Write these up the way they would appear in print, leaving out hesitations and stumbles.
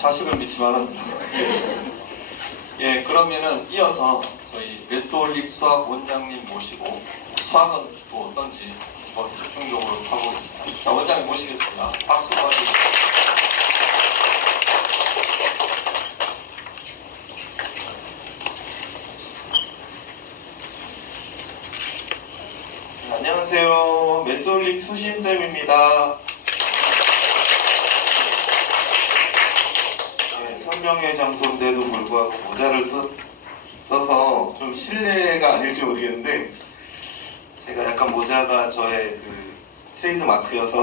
자식을 믿지 말랍니다. 예, 그러면은 이어서 저희 메소올릭 수학 원장님 모시고 수학은 또 어떤지 더 집중적으로 파보겠습니다. 자, 원장님 모시겠습니다. 박수 받으시죠. 네, 안녕하세요. 메소올릭 수신쌤입니다. 설명회 장소인데도 불구하고 모자를 써서 좀 실례가 아닐지 모르겠는데 제가 약간 모자가 저의 그 트레이드 마크여서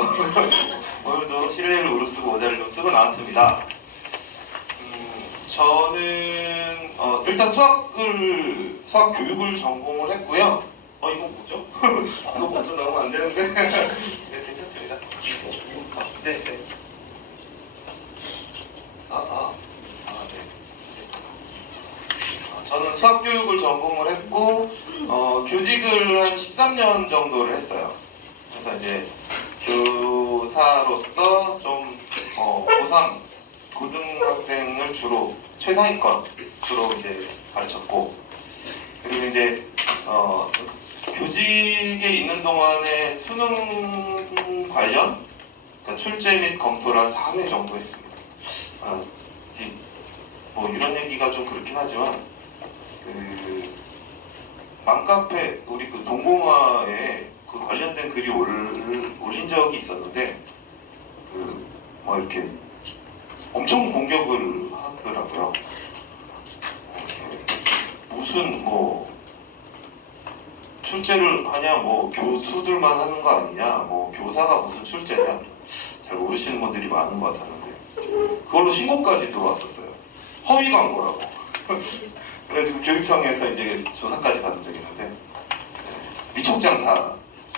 오늘도 실례를 무릅쓰고 모자를 좀 쓰고 나왔습니다. 저는 일단 수학 교육을 전공을 했고요. 이거 뭐죠? 이거 먼저 나오면 안 되는데 네, 괜찮습니다. 네, 네. 저는 수학 교육을 전공을 했고 교직을 한 13년 정도를 했어요. 그래서 이제 교사로서 좀 고3 고등학생을 주로 최상위권 주로 이제 가르쳤고, 그리고 이제 교직에 있는 동안에 수능 관련 그러니까 출제 및 검토를 한 4회 정도 했습니다. 뭐 이런 얘기가 좀 그렇긴 하지만 그 맘카페 우리 그 동공화에 그 관련된 글이 올린 적이 있었는데 그 뭐 이렇게 엄청 공격을 하더라고요. 이렇게 무슨 뭐 출제를 하냐, 뭐 교수들만 하는 거 아니냐, 뭐 교사가 무슨 출제냐, 잘 모르시는 분들이 많은 것 같았는데 그걸로 신고까지 들어왔었어요. 허위 광고라고. 그래가지고 교육청에서 이제 조사까지 받은 적이 있는데 위촉장 다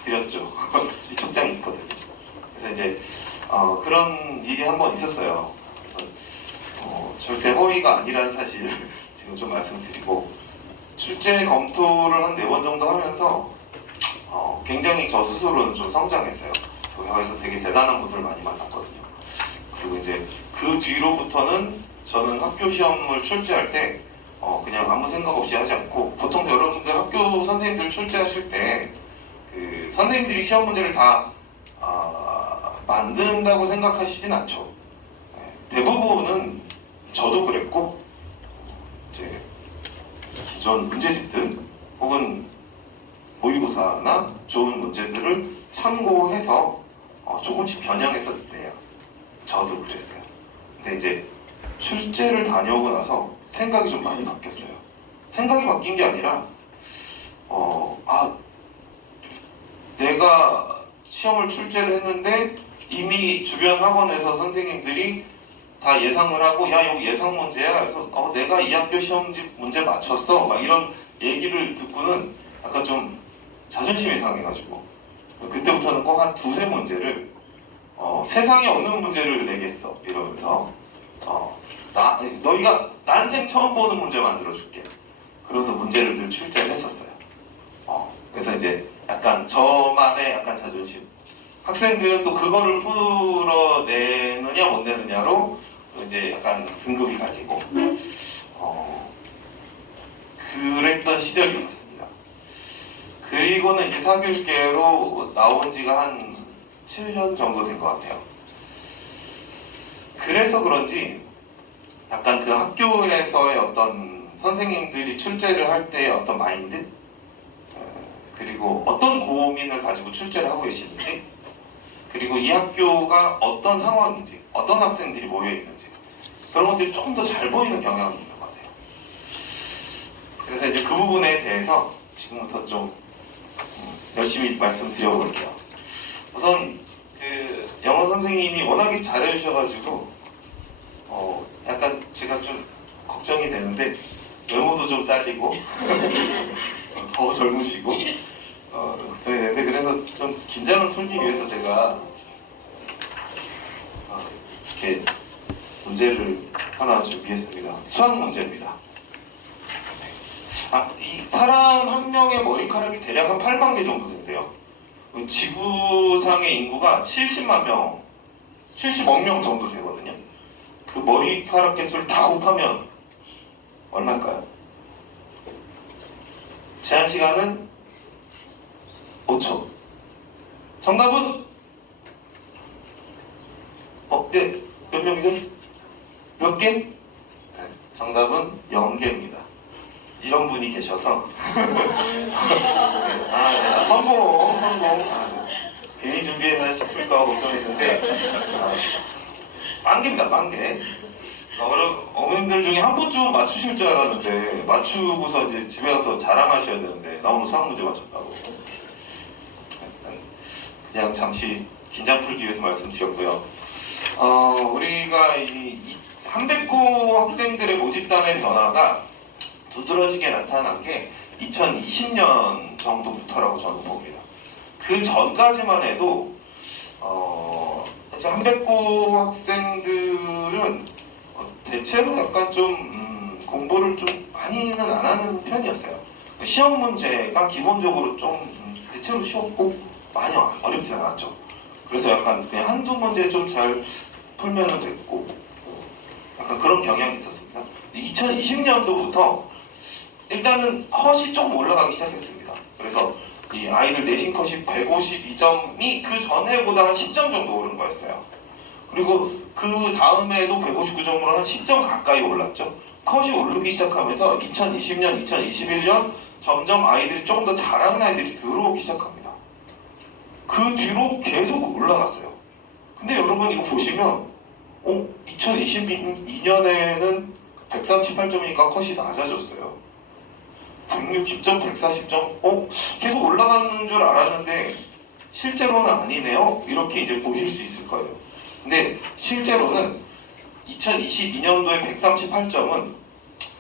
드렸죠. 위촉장이 있거든요. 그래서 이제 그런 일이 한번 있었어요. 그래서 절대 허위가 아니라는 사실을 지금 좀 말씀드리고, 출제 검토를 한 4번 정도 하면서 굉장히 저 스스로는 좀 성장했어요. 거기서 되게 대단한 분들 많이 만났거든요. 그리고 이제 그 뒤로부터는 저는 학교 시험을 출제할 때 그냥 아무 생각 없이 하지 않고, 보통 여러분들 학교 선생님들 출제하실 때 그 선생님들이 시험 문제를 다 만든다고 생각하시진 않죠. 대부분은 저도 그랬고 이제 기존 문제집들 혹은 모의고사나 좋은 문제들을 참고해서 조금씩 변형해서 내요. 저도 그랬어요. 근데 이제 출제를 다녀오고 나서 생각이 좀 많이 바뀌었어요. 생각이 바뀐 게 아니라 내가 시험을 출제를 했는데 이미 주변 학원에서 선생님들이 다 예상을 하고, 야, 여기 예상 문제야. 그래서 내가 이 학교 시험지 문제 맞췄어. 막 이런 얘기를 듣고는 약간 좀 자존심이 상해가지고 그때부터는 꼭 한 2-3 문제를 세상에 없는 문제를 내겠어 이러면서 너희가 난생 처음 보는 문제 만들어줄게. 그래서 문제를 늘 출제를 했었어요. 그래서 이제 약간 저만의 약간 자존심. 학생들은 또 그거를 풀어내느냐 못 내느냐로 또 이제 약간 등급이 갈리고 그랬던 시절이 있었습니다. 그리고는 이제 사교육계로 나온 지가 한 7년 정도 된 것 같아요. 그래서 그런지 약간 그 학교에서의 어떤 선생님들이 출제를 할 때의 어떤 마인드, 그리고 어떤 고민을 가지고 출제를 하고 계시는지, 그리고 이 학교가 어떤 상황인지, 어떤 학생들이 모여 있는지, 그런 것들이 조금 더 잘 보이는 경향이 있는 것 같아요. 그래서 이제 그 부분에 대해서 지금부터 좀 열심히 말씀드려볼게요. 우선 그 영어 선생님이 워낙에 잘해주셔가지고 약간 제가 좀 걱정이 되는데, 외모도 좀 딸리고 더 젊으시고 걱정이 되는데, 그래서 좀 긴장을 풀기 위해서 제가 이렇게 문제를 하나 준비했습니다. 수학 문제입니다. 이 사람 한 명의 머리카락이 대략 한 8만 개 정도 된대요. 지구상의 인구가 70만 명, 70억 명 정도 되거든요. 그 머리카락 개수를 다 곱하면 얼마일까요? 제한 시간은 5초. 정답은 네, 몇 명이죠? 몇 개? 네, 정답은 0개입니다. 이런 분이 계셔서 네, 성공. 네. 괜히 준비했나 싶을까 걱정했는데 빵개입니다, 빵개. 어머님들 중에 한 번쯤 맞추실 줄 알았는데 맞추고서 이제 집에 가서 자랑하셔야 되는데 나 오늘 수학 문제 맞췄다고. 그냥 잠시 긴장 풀기 위해서 말씀드렸고요. 우리가 이 한백고 학생들의 모집단의 변화가 두드러지게 나타난 게 2020년 정도부터라고 저는 봅니다. 그 전까지만 해도 한백고 학생들은 대체로 약간 좀 공부를 좀 많이는 안 하는 편이었어요. 시험 문제가 기본적으로 좀 대체로 쉬웠고 많이 어렵진 않았죠. 그래서 약간 그냥 한두 문제 좀 잘 풀면은 됐고 약간 그런 경향이 있었습니다. 2020년도부터 일단은 컷이 조금 올라가기 시작했습니다. 그래서 이 아이들 내신 컷이 152점이 그 전에보다 한 10점 정도 오른 거였어요. 그리고 그 다음에도 159점으로 한 10점 가까이 올랐죠. 컷이 오르기 시작하면서 2020년, 2021년 점점 아이들이 조금 더 잘하는 아이들이 들어오기 시작합니다. 그 뒤로 계속 올라갔어요. 근데 여러분 이거 보시면 2022년에는 138점이니까 컷이 낮아졌어요. 160점, 140점, 계속 올라가는 줄 알았는데 실제로는 아니네요. 이렇게 이제 보실 수 있을 거예요. 근데 실제로는 2022년도에 138점은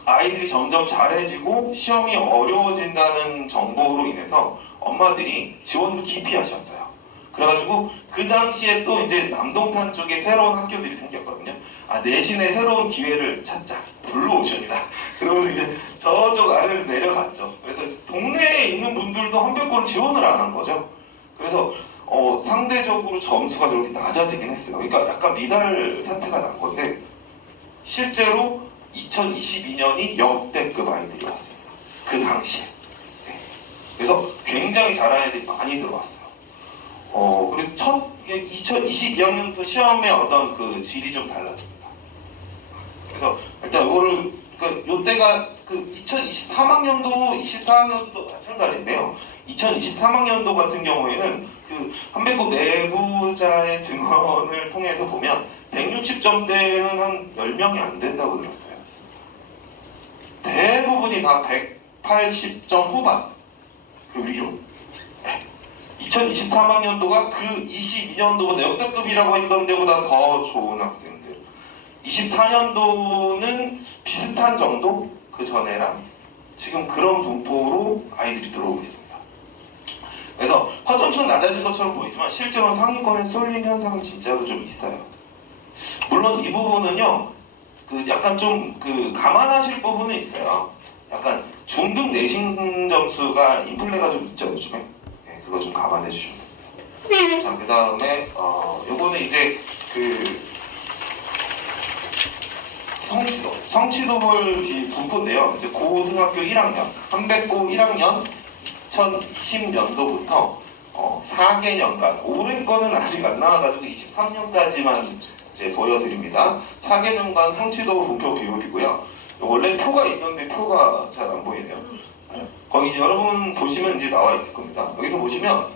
아이들이 점점 잘해지고 시험이 어려워진다는 정보로 인해서 엄마들이 지원을 깊이 하셨어요. 그래가지고 그 당시에 또 이제 남동탄 쪽에 새로운 학교들이 생겼거든요. 내신의 새로운 기회를 찾자. 블루오션이다. 그러면서 이제 저쪽 아래로 내려갔죠. 그래서 동네에 있는 분들도 한백고를 지원을 안 한 거죠. 그래서 상대적으로 점수가 저렇게 낮아지긴 했어요. 그러니까 약간 미달 사태가 난 건데 실제로 2022년이 역대급 아이들이 왔습니다. 그 당시에. 네. 그래서 굉장히 잘하는 애들이 많이 들어왔어요. 그래서 2022학년도 시험의 어떤 그 질이 좀 달라집니다. 그래서 일단 이거를 요때가 그 2023학년도, 24학년도 마찬가지인데요. 2023학년도 같은 경우에는 그 한백고 내부자의 증언을 통해서 보면 160점대는 한 10명이 안 된다고 들었어요. 대부분이 다 180점 후반 그 위로. 2023학년도가 그 22년도보다 역대급이라고 했던 데보다 더 좋은 학생들. 24년도는 비슷한 정도? 그 전에랑 지금 그런 분포로 아이들이 들어오고 있습니다. 그래서 허점수는 낮아진 것처럼 보이지만 실제로는 상위권에 쏠림 현상이 진짜로 좀 있어요. 물론 이 부분은요, 그 약간 좀 그 감안하실 부분은 있어요. 약간 중등 내신 점수가 인플레가 좀 있죠, 요즘에. 네, 그거 좀 감안해 주시면 됩니다. 자, 그 다음에 요거는 이제 그 성취도별 분포인데요. 이제 고등학교 1학년, 한백고 1학년 2020년도부터 4개년간, 올해 거는 아직 안 나와가지고 23년까지만 이제 보여드립니다. 4개년간 성취도 분표 비율이고요. 원래 표가 있었는데 표가 잘 안 보이네요. 거기 여러분 보시면 이제 나와 있을 겁니다. 여기서 보시면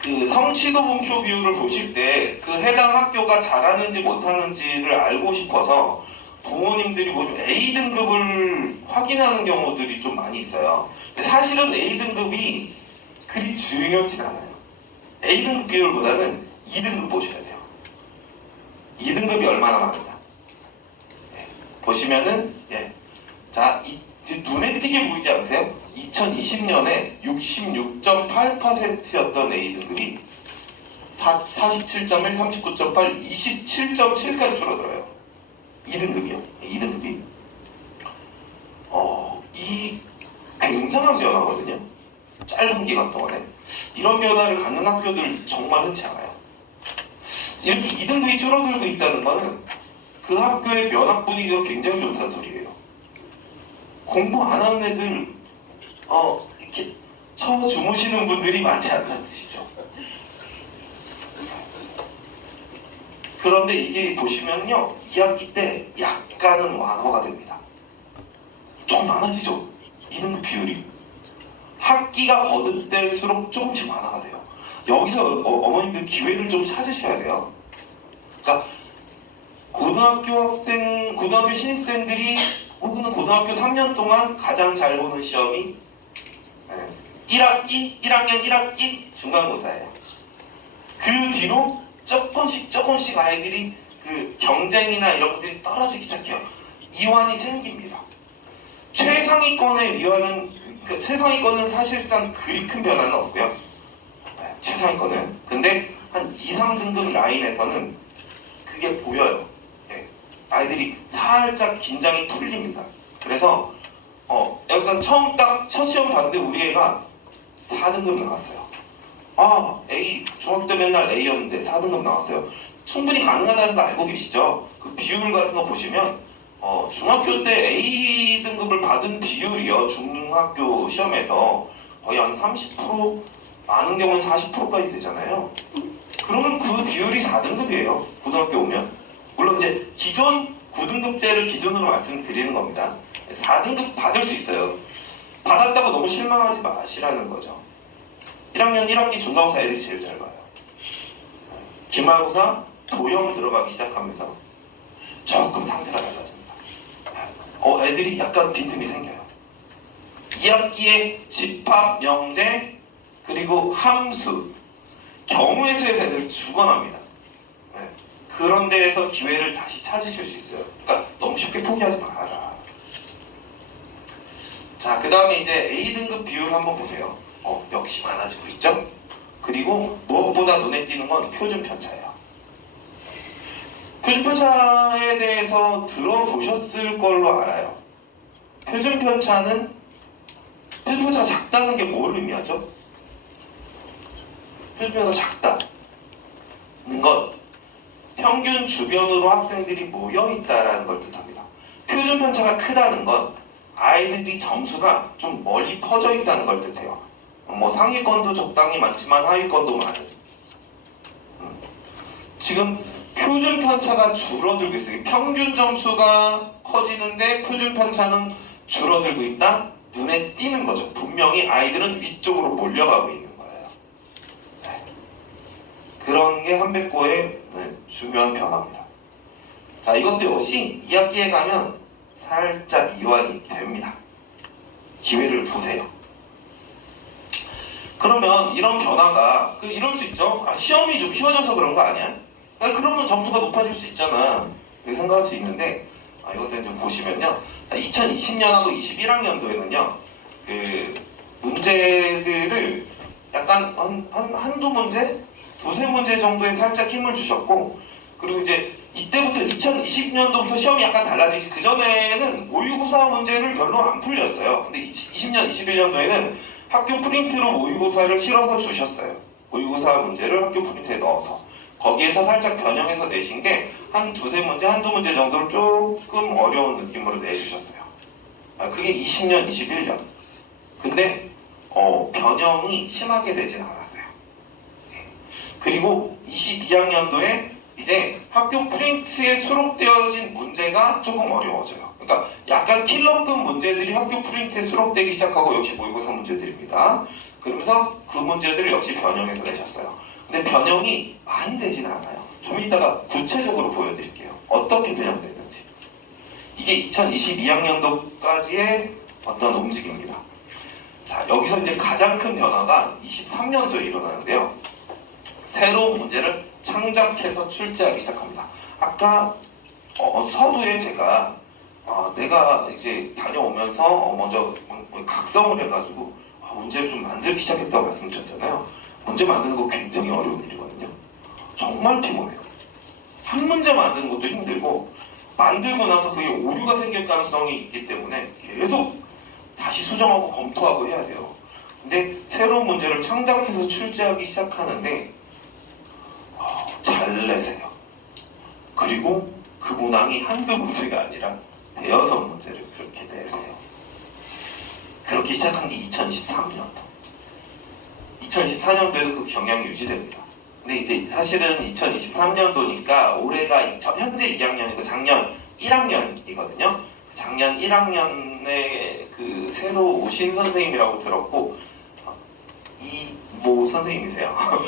그 성취도 분표 비율을 보실 때 그 해당 학교가 잘하는지 못하는지를 알고 싶어서 부모님들이 뭐 좀 A등급을 확인하는 경우들이 좀 많이 있어요. 사실은 A등급이 그리 중요하진 않아요. A등급 비율보다는 2등급 보셔야 돼요. 2등급이 얼마나 많으냐. 네. 보시면은 자, 이제 눈에 띄게 보이지 않으세요? 2020년에 66.8%였던 A등급이 47.1, 39.8, 27.7까지 줄어들어요. 2등급이요. 2등급이. 이 굉장한 변화거든요. 짧은 기간 동안에. 이런 변화를 갖는 학교들 정말 흔치 않아요. 이렇게 2등급이 줄어들고 있다는 거는 그 학교의 면학 분위기가 굉장히 좋다는 소리예요. 공부 안 하는 애들 이렇게 처 주무시는 분들이 많지 않다는 뜻이죠. 그런데 이게 보시면요, 2학기 때 약간은 완화가 됩니다. 좀 많아지죠, 2등급 비율이. 학기가 거듭될수록 조금씩 완화가 돼요. 여기서 어머님들 기회를 좀 찾으셔야 돼요. 그러니까 고등학교 신입생들이 혹은 고등학교 3년 동안 가장 잘 보는 시험이 1학년 1학기 중간고사예요. 그 뒤로 조금씩 아이들이 그 경쟁이나 이런 것들이 떨어지기 시작해요. 이완이 생깁니다. 최상위권은 사실상 그리 큰 변화는 없고요. 최상위권은. 근데 한 2, 3등급 라인에서는 그게 보여요. 아이들이 살짝 긴장이 풀립니다. 그래서 약간 처음 딱 첫 시험 봤는데 우리 애가 4등급 나왔어요. A, 중학교 때 맨날 A였는데 4등급 나왔어요. 충분히 가능하다는 거 알고 계시죠? 그 비율 같은 거 보시면 중학교 때 A등급을 받은 비율이요, 중학교 시험에서 거의 한 30%, 많은 경우는 40%까지 되잖아요. 그러면 그 비율이 4등급이에요, 고등학교 오면. 물론 이제 기존 9등급제를 기준으로 말씀드리는 겁니다. 4등급 받을 수 있어요. 받았다고 너무 실망하지 마시라는 거죠. 1학년 1학기 중간고사 애들이 제일 잘 봐요. 기말고사 도형 들어가기 시작하면서 조금 상태가 달라집니다. 애들이 약간 빈틈이 생겨요. 2학기에 집합, 명제, 그리고 함수, 경우의 수에서 애들 죽어납니다. 그런 데에서 기회를 다시 찾으실 수 있어요. 그러니까 너무 쉽게 포기하지 말아라. 자, 그 다음에 이제 A등급 비율 한번 보세요. 역시 많아지고 있죠? 그리고 무엇보다 눈에 띄는 건 표준 편차예요. 표준 편차에 대해서 들어보셨을 걸로 알아요. 표준 편차가 작다는 게 뭘 의미하죠? 표준 편차가 작다는 건 평균 주변으로 학생들이 모여 있다라는 걸 뜻합니다. 표준 편차가 크다는 건 아이들이 점수가 좀 멀리 퍼져 있다는 걸 뜻해요. 상위권도 적당히 많지만 하위권도 많은. 지금 표준 편차가 줄어들고 있어요. 평균 점수가 커지는데 표준 편차는 줄어들고 있다? 눈에 띄는 거죠. 분명히 아이들은 위쪽으로 몰려가고 있는 거예요. 그런 게 한백고의 중요한 변화입니다. 자, 이것도 역시 2학기에 가면 살짝 이완이 됩니다. 기회를 보세요. 그러면 이런 변화가 이럴 수 있죠. 시험이 좀 쉬워져서 그런 거 아니야? 그러면 점수가 높아질 수 있잖아, 이렇게 생각할 수 있는데, 이것들 좀 보시면요, 2020년하고 21학년도에는요 그 문제들을 약간 한두 문제? 두세 문제 정도에 살짝 힘을 주셨고, 그리고 이제 이때부터 2020년도부터 시험이 약간 달라지지. 그전에는 모의고사 문제를 별로 안 풀렸어요. 근데 20년, 21년도에는 학교 프린트로 모의고사를 실어서 주셨어요. 모의고사 문제를 학교 프린트에 넣어서 거기에서 살짝 변형해서 내신 게 한 두세 문제, 한두 문제 정도를 조금 어려운 느낌으로 내주셨어요. 그게 20년, 21년. 근데 변형이 심하게 되진 않았어요. 그리고 22학년도에 이제 학교 프린트에 수록되어진 문제가 조금 어려워져요. 그러니까 약간 킬러급 문제들이 학교 프린트에 수록되기 시작하고, 역시 모의고사 문제들입니다. 그러면서 그 문제들을 역시 변형해서 내셨어요. 근데 변형이 많이 되지는 않아요. 좀 이따가 구체적으로 보여드릴게요. 어떻게 변형됐는지. 이게 2022학년도까지의 어떤 움직임입니다. 자, 여기서 이제 가장 큰 변화가 23년도에 일어나는데요. 새로운 문제를 창작해서 출제하기 시작합니다. 아까 서두에 제가 내가 이제 다녀오면서 먼저 각성을 해가지고 문제를 좀 만들기 시작했다고 말씀드렸잖아요. 문제 만드는 거 굉장히 어려운 일이거든요. 정말 피곤해요. 한 문제 만드는 것도 힘들고, 만들고 나서 그게 오류가 생길 가능성이 있기 때문에 계속 다시 수정하고 검토하고 해야 돼요. 근데 새로운 문제를 창작해서 출제하기 시작하는데 잘 내세요. 그리고 그 문항이 한두 문제가 아니라 대여섯 문제를 그렇게 내세요. 그렇게 시작한 게 2023년도. 2024년도에도 그 경향이 유지됩니다. 근데 이제 사실은 2023년도니까 올해가 현재 2학년이고 작년 1학년이거든요. 작년 1학년에 그 새로 오신 선생님이라고 들었고 이모 선생님이세요.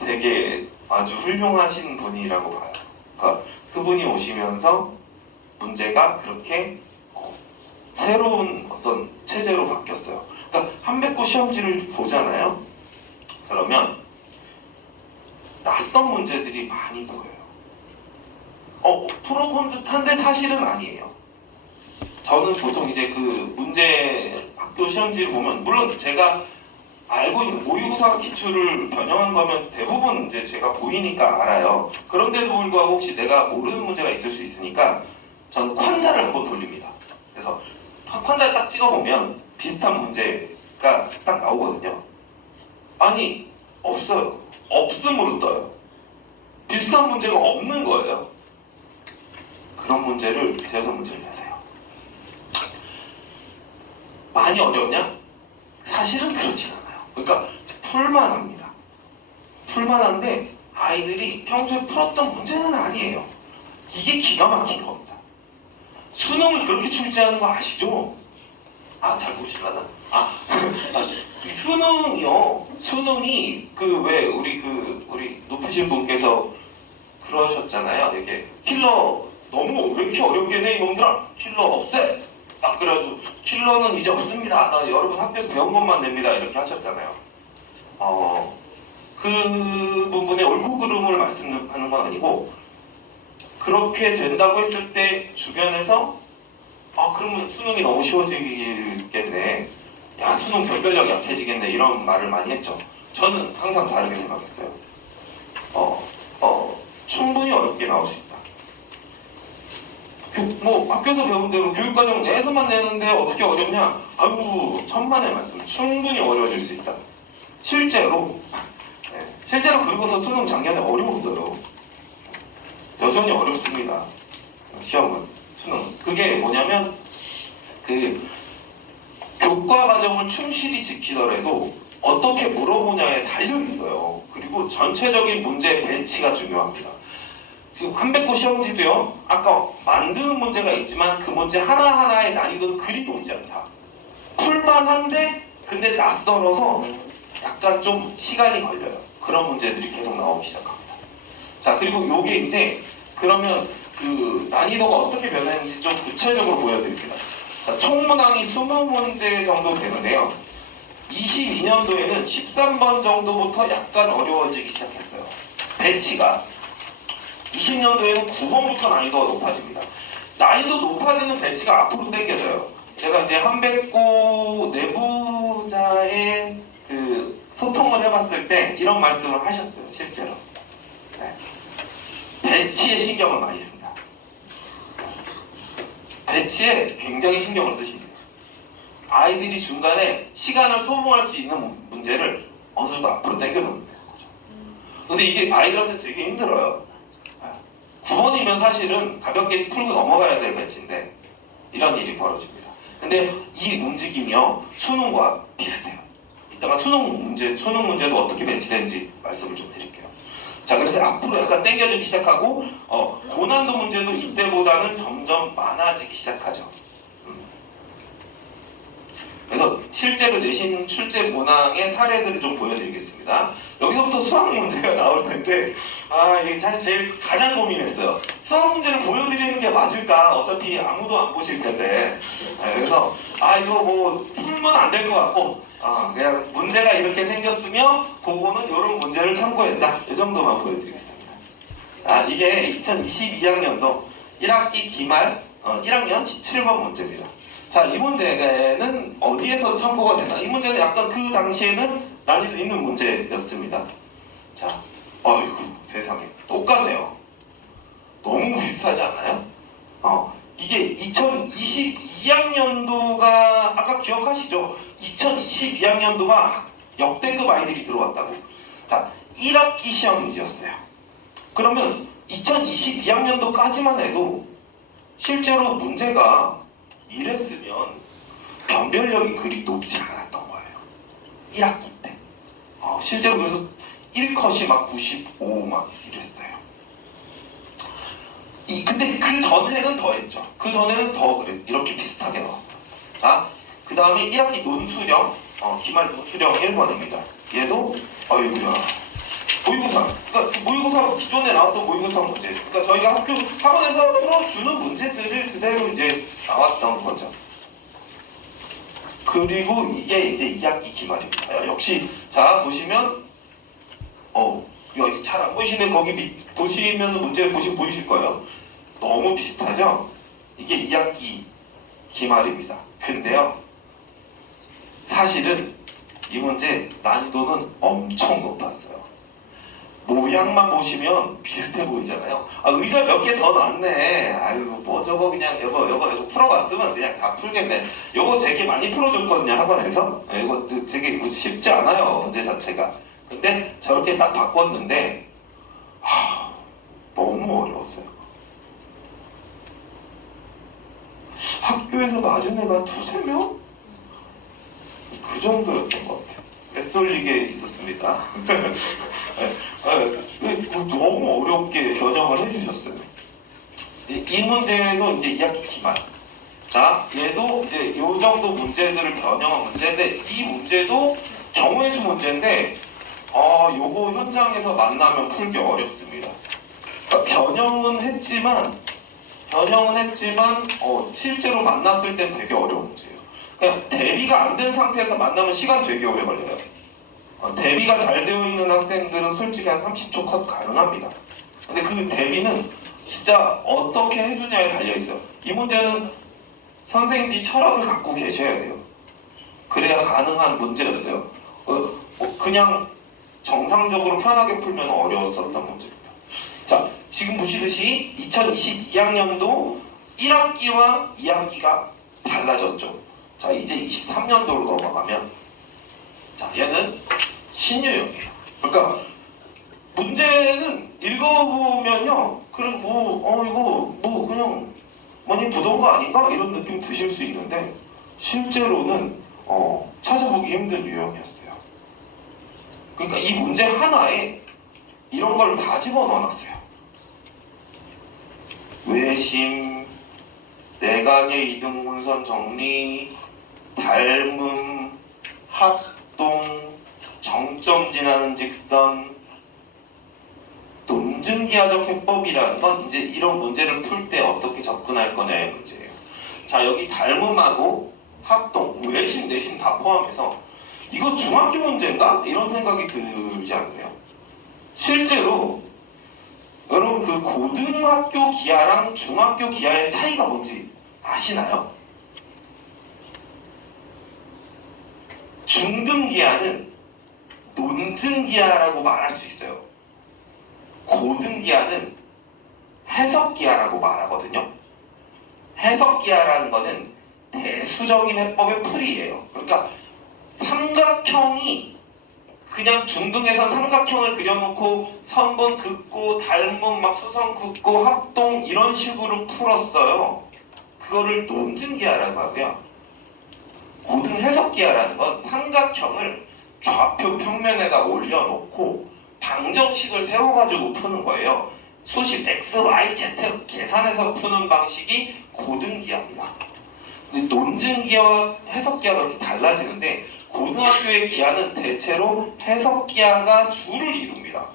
되게 아주 훌륭하신 분이라고 봐요. 그러니까 그분이 오시면서 문제가 그렇게 새로운 어떤 체제로 바뀌었어요. 그러니까 한백고 시험지를 보잖아요. 그러면 낯선 문제들이 많이 보여요. 풀어본 듯한데 사실은 아니에요. 저는 보통 이제 그 문제 학교 시험지를 보면 물론 제가 알고 있는 모의고사 기출을 변형한 거면 대부분 이제 제가 보이니까 알아요. 그런데도 불구하고 혹시 내가 모르는 문제가 있을 수 있으니까 저는 콴다를 한번 돌립니다. 그래서 콴다를 딱 찍어보면 비슷한 문제가 딱 나오거든요. 아니 없어요. 없음으로 떠요. 비슷한 문제가 없는 거예요. 그런 문제를 대여섯 문제를 내세요. 많이 어렵냐? 사실은 그렇진 않아요. 그러니까 풀만합니다. 풀만한데 아이들이 평소에 풀었던 문제는 아니에요. 이게 기가 막힌 겁니다. 수능을 그렇게 출제하는 거 아시죠? 잘 모르시려나? 수능이요. 수능이 우리 높으신 분께서 그러셨잖아요. 이렇게 킬러 너무 왜 이렇게 어렵게 내 이놈들아? 킬러 없애. 그래가지고 킬러는 이제 없습니다. 나 여러분 학교에서 배운 것만 냅니다. 이렇게 하셨잖아요. 그 부분에 옳고 그름을 말씀하는 건 아니고 그렇게 된다고 했을 때 주변에서 그러면 수능이 너무 쉬워지겠네. 야 수능 변별력 약해지겠네. 이런 말을 많이 했죠. 저는 항상 다르게 생각했어요. 충분히 어렵게 나올 수 있다. 학교에서 배운 대로 교육과정 내에서만 내는데 어떻게 어렵냐? 아이고 천만의 말씀. 충분히 어려워질 수 있다. 실제로 그리고서 수능 작년에 어려웠어요. 여전히 어렵습니다. 시험은 수능. 그게 뭐냐면 그 교과 과정을 충실히 지키더라도 어떻게 물어보냐에 달려 있어요. 그리고 전체적인 문제 배치가 중요합니다. 지금 한백고 시험지도요. 아까 만드는 문제가 있지만 그 문제 하나하나의 난이도는 그리 높지 않다. 풀만한데 근데 낯설어서 약간 좀 시간이 걸려요. 그런 문제들이 계속 나오기 시작합니다. 자 그리고 요게 이제 그러면 그 난이도가 어떻게 변했는지 좀 구체적으로 보여드립니다. 자, 총 문항이 20문제 정도 되는데요. 22년도에는 13번 정도부터 약간 어려워지기 시작했어요. 배치가. 20년도에는 9번부터 난이도가 높아집니다. 난이도 높아지는 배치가 앞으로 당겨져요. 제가 이제 한백고 내부자의 그 소통을 해봤을 때 이런 말씀을 하셨어요. 실제로. 네. 배치에 신경을 많이 쓴다. 배치에 굉장히 신경을 쓰십니다. 아이들이 중간에 시간을 소모할 수 있는 문제를 어느 정도 앞으로 당겨놓는 거죠. 근데 이게 아이들한테 되게 힘들어요. 9번이면 사실은 가볍게 풀고 넘어가야 될 배치인데 이런 일이 벌어집니다. 근데 이 움직임이요 수능과 비슷해요. 이따가 수능 문제도 어떻게 배치되는지 말씀을 좀 드릴게요. 자 그래서 앞으로 약간 당겨지기 시작하고 고난도 문제도 이때보다는 점점 많아지기 시작하죠. 그래서 실제로 내신 출제 문항의 사례들을 좀 보여드리겠습니다. 여기서부터 수학 문제가 나올 텐데 이게 사실 제일 가장 고민했어요. 수학 문제를 보여드리는 게 맞을까? 어차피 아무도 안 보실 텐데. 그래서 이거 뭐 풀면 안 될 것 같고 그냥 문제가 이렇게 생겼으며 그거는 이런 문제를 참고했다. 이 정도만 보여드리겠습니다. 이게 2022학년도 1학기 기말 1학년 17번 문제입니다. 자, 이 문제는 어디에서 참고가 되나? 이 문제는 약간 그 당시에는 난이도 있는 문제였습니다. 자, 어이구 세상에 똑같네요. 너무 비슷하지 않아요? 이게 2022학년도가 아까 기억하시죠? 2022학년도가 역대급 아이들이 들어왔다고. 자, 1학기 시험지였어요. 그러면 2022학년도까지만 해도 실제로 문제가 이랬으면 변별력이 그리 높지 않았던 거예요. 1학기 때. 실제로 그래서 1컷이 막 95 막 이랬어요. 근데 그 전에는 더 했죠. 그 전에는 더 그래. 이렇게 비슷하게 나왔어요. 자, 그 다음에 1학기 논수령, 기말 논수령 1번입니다. 얘도, 어이구야. 모의고사. 그러니까 모의고사, 기존에 나왔던 모의고사 문제. 그러니까 저희가 학원에서 풀어주는 문제들을 그대로 이제 나왔던 거죠. 그리고 이게 이제 2학기 기말입니다. 역시, 자, 보시면, 여기 잘 안 보이시는 거기 보시면 문제를 보이실 거예요. 너무 비슷하죠? 이게 2학기 기말입니다. 근데요, 사실은 이 문제 난이도는 엄청 높았어요. 모양만 보시면 비슷해 보이잖아요. 의자 몇 개 더 놨네. 아이고 뭐 저거 그냥 이거 풀어봤으면 그냥 다 풀겠네. 이거 되게 많이 풀어줬거든요, 학원에서. 이거 되게 쉽지 않아요, 문제 자체가. 근데 저렇게 딱 바꿨는데 너무 어려웠어요. 학교에서 맞은 애가 2~3명? 그 정도였던 것 같아요. 뱃솔리게 있었습니다. 너무 어렵게 변형을 해주셨어요. 이 문제도 이제 2학기 기말. 자, 얘도 이제 요 정도 문제들을 변형한 문제인데, 이 문제도 경우의 수 문제인데, 요거 현장에서 만나면 풀기 어렵습니다. 그러니까 변형은 했지만 실제로 만났을 땐 되게 어려운 문제예요. 그냥 대비가 안 된 상태에서 만나면 시간 되게 오래 걸려요. 대비가 잘 되어 있는 학생들은 솔직히 한 30초 컷 가능합니다. 근데 그 대비는 진짜 어떻게 해주냐에 달려있어요. 이 문제는 선생님들이 철학을 갖고 계셔야 돼요. 그래야 가능한 문제였어요. 그냥 정상적으로 편하게 풀면 어려웠었던 문제입니다. 자, 지금 보시듯이 2022학년도 1학기와 2학기가 달라졌죠. 자, 이제 23년도로 넘어가면, 자, 얘는 신유형이에요. 그러니까 문제는 읽어보면요, 그럼 이거 그냥 뭐니 부동거 아닌가? 이런 느낌 드실 수 있는데, 실제로는 찾아보기 힘든 유형이었어요. 그러니까 이 문제 하나에 이런 걸 다 집어넣어놨어요. 외심, 내각의 이등분선 정리, 닮음, 합동, 정점 지나는 직선, 논증기하적 해법이라는 건 이제 이런 문제를 풀 때 어떻게 접근할 거냐의 문제예요. 자, 여기 닮음하고 합동, 외심, 내심 다 포함해서 이거 중학교 문제인가? 이런 생각이 들지 않으세요? 실제로 여러분 그 고등학교 기하랑 중학교 기하의 차이가 뭔지 아시나요? 중등기하는 논증기하라고 말할 수 있어요. 고등기하는 해석기하라고 말하거든요. 해석기하라는 거는 대수적인 해법의 풀이에요. 그러니까 삼각형이 그냥 중등에서 삼각형을 그려놓고 선분 긋고 닮음 막 수성 긋고 합동 이런 식으로 풀었어요. 그거를 논증기하라고 하고요. 고등 해석기하라는 건 삼각형을 좌표 평면에다 올려놓고 방정식을 세워가지고 푸는 거예요. 수식 x, y, z 계산해서 푸는 방식이 고등기하입니다. 논증기하와 해석기하가 그렇게 달라지는데, 고등학교의 기하는 대체로 해석기하가 주를 이룹니다.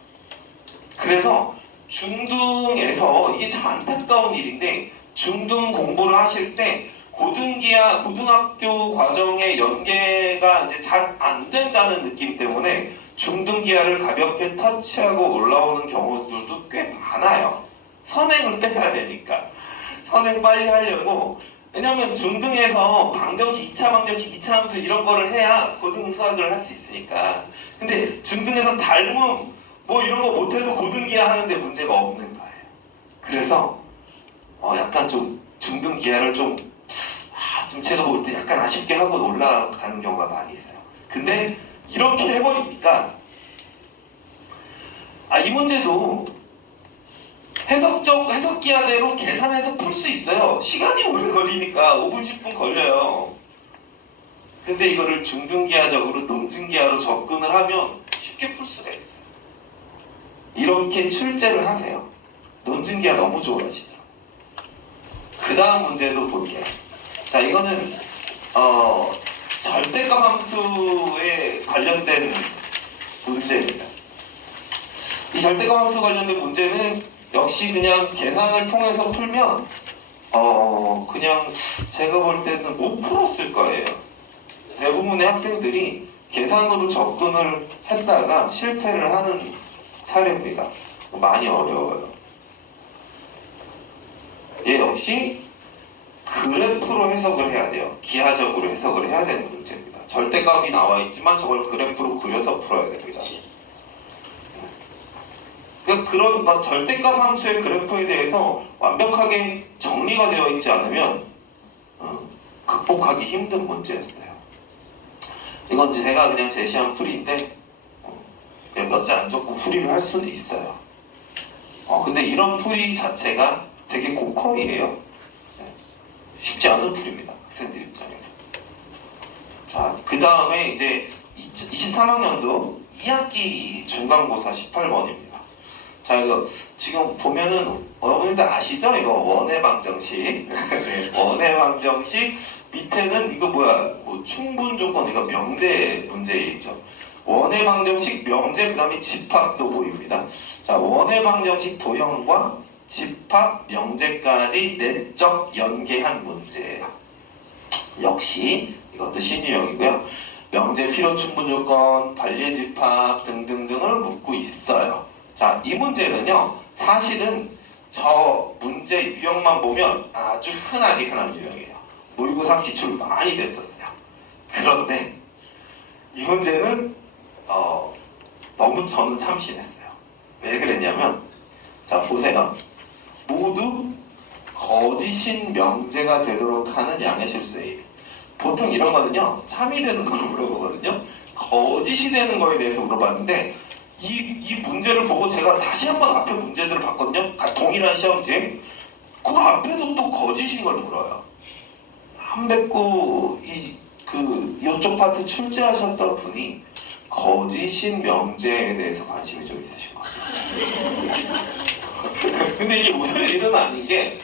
그래서 중등에서 이게 참 안타까운 일인데, 중등 공부를 하실 때 고등학교 과정의 연계가 이제 잘 안 된다는 느낌 때문에 중등기하를 가볍게 터치하고 올라오는 경우들도 꽤 많아요. 선행을 빼야 되니까. 선행 빨리 하려고. 왜냐면 중등에서 방정식, 2차 방정식, 2차 함수 이런 거를 해야 고등 수학을 할 수 있으니까. 근데 중등에서 닮음 뭐 이런 거 못해도 고등기하 하는데 문제가 없는 거예요. 그래서 약간 좀 중등기하를 좀 제가 볼 때 약간 아쉽게 하고 올라가는 경우가 많이 있어요. 근데 이렇게 해버리니까 이 문제도 해석기하대로 계산해서 풀 수 있어요. 시간이 오래 걸리니까 5분, 10분 걸려요. 근데 이거를 중등기하적으로 논증기하로 접근을 하면 쉽게 풀 수가 있어요. 이렇게 출제를 하세요. 논증기하 너무 좋아하시더라고요. 그 다음 문제도 볼게요. 자, 이거는 절대값 함수에 관련된 문제입니다. 이 절대값 함수 관련된 문제는 역시 그냥 계산을 통해서 풀면 그냥 제가 볼 때는 못 풀었을 거예요. 대부분의 학생들이 계산으로 접근을 했다가 실패를 하는 사례입니다. 많이 어려워요. 얘 역시 그래프로 해석을 해야 돼요. 기하적으로 해석을 해야 되는 문제입니다. 절대값이 나와 있지만 저걸 그래프로 그려서 풀어야 됩니다. 그러니까 그런 절대값 함수의 그래프에 대해서 완벽하게 정리가 되어 있지 않으면 극복하기 힘든 문제였어요. 이건 제가 그냥 제시한 풀이인데 그냥 몇 개 안 적고 풀이를 할 수는 있어요. 근데 이런 풀이 자체가 되게 고퀄이에요. 쉽지 않은 풀입니다. 학생들 입장에서. 자, 그 다음에 이제 23학년도 2학기 중간고사 18번입니다. 자, 이거 지금 보면은 여러분들 아시죠? 이거 원의 방정식. 네, 원의 방정식 밑에는 이거 뭐 충분 조건, 이거 명제 문제이죠. 원의 방정식 명제, 그 다음에 집합도 보입니다. 자, 원의 방정식 도형과 집합 명제까지 내적 연계한 문제. 역시 이것도 신유형이고요. 명제 필요 충분 조건, 관례집합 등등등을 묻고 있어요. 자, 이 문제는요, 사실은 저 문제 유형만 보면 아주 흔한 유형이에요. 모의고사 기출 많이 됐었어요. 그런데 이 문제는 너무 저는 참신했어요. 왜 그랬냐면, 자, 보세요. 모두 거짓인 명제가 되도록 하는 양의 실수예요. 보통 이런 거는요, 참이 되는 걸 물어보거든요. 거짓이 되는 거에 대해서 물어봤는데 이 문제를 보고 제가 다시 한번 앞에 문제들을 봤거든요. 동일한 시험지. 그 앞에도 또 거짓인 걸 물어요. 한백구 이쪽 파트 출제하셨던 분이 거짓인 명제에 대해서 관심이 좀 있으신 것 같아요. 근데 이게 웃을 일은 아닌 게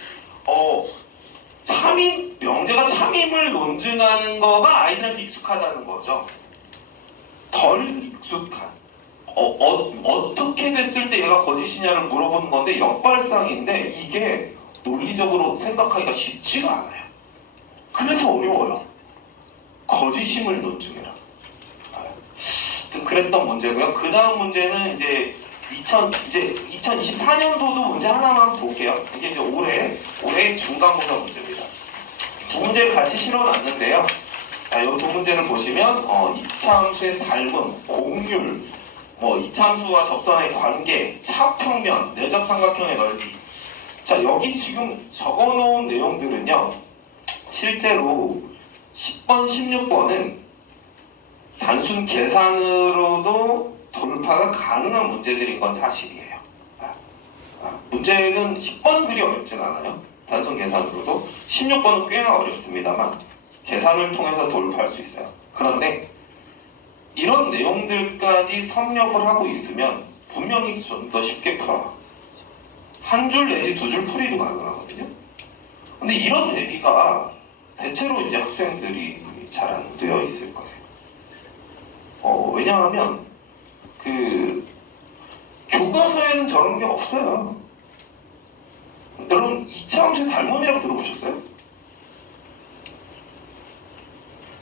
명제가 참임을 논증하는 거가 아이들한테 익숙하다는 거죠. 덜 익숙한. 어떻게 됐을 때 얘가 거짓이냐를 물어보는 건데 역발상인데 이게 논리적으로 생각하기가 쉽지가 않아요. 그래서 어려워요. 거짓임을 논증해라. 그랬던 문제고요. 그 다음 문제는 이제 2024년도도 문제 하나만 볼게요. 이게 이제 올해 중간고사 문제입니다. 두 문제를 같이 실어놨는데요. 이 두 문제를 보시면 이차함수의 닮음, 공률, 이차함수와 접선의 관계, 차평면, 내적 삼각형의 넓이. 자, 여기 지금 적어놓은 내용들은요, 실제로 10번, 16번은 단순 계산으로도 돌파가 가능한 문제들인 건 사실이에요. 문제는 10번은 그리 어렵진 않아요. 단순 계산으로도. 16번은 꽤나 어렵습니다만 계산을 통해서 돌파할 수 있어요. 그런데 이런 내용들까지 섭렵을 하고 있으면 분명히 좀 더 쉽게 풀어요. 한 줄 내지 두 줄 풀이도 가능하거든요. 근데 이런 대비가 대체로 이제 학생들이 잘 안 되어 있을 거예요. 왜냐하면 교과서에는 저런 게 없어요. 여러분 이차함수의 닮음이라고 들어보셨어요?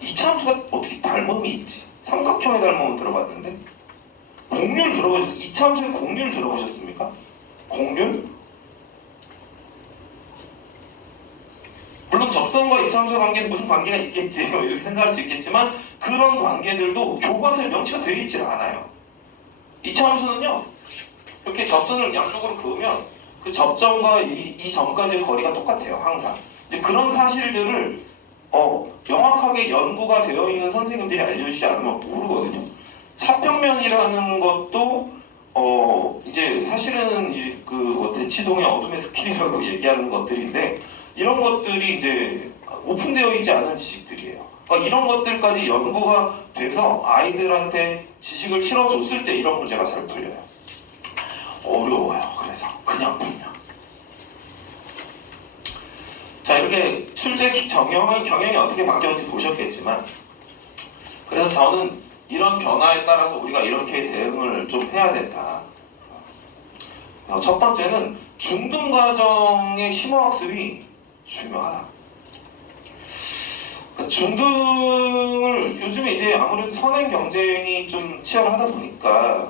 이차함수가 어떻게 닮음이 있지? 삼각형의 닮음은 들어봤는데 공률 들어보셨어요? 이차함수의 공률 들어보셨습니까? 공률? 물론 접선과 이차함수의 관계는 무슨 관계가 있겠지 이렇게 생각할 수 있겠지만 그런 관계들도 교과서에 명시가 되어 있지 않아요. 이차함수는요, 이렇게 접선을 양쪽으로 그으면 그 접점과 이 점까지의 거리가 똑같아요. 항상. 이제 그런 사실들을 명확하게 연구가 되어 있는 선생님들이 알려주지 않으면 모르거든요. 차평면이라는 것도 이제 사실은 이제 그 대치동의 어둠의 스킬이라고 얘기하는 것들인데 이런 것들이 이제 오픈되어 있지 않은 지식들이에요. 그러니까 이런 것들까지 연구가 돼서 아이들한테 지식을 실어줬을 때 이런 문제가 잘 풀려요. 어려워요. 그래서 그냥 풀면. 자, 이렇게 출제 경영이 어떻게 바뀌었는지 보셨겠지만, 그래서 저는 이런 변화에 따라서 우리가 이렇게 대응을 좀 해야 된다. 첫 번째는 중등 과정의 심화학습이 중요하다. 중등을 요즘에 이제 아무래도 선행 경쟁이 좀 치열하다 보니까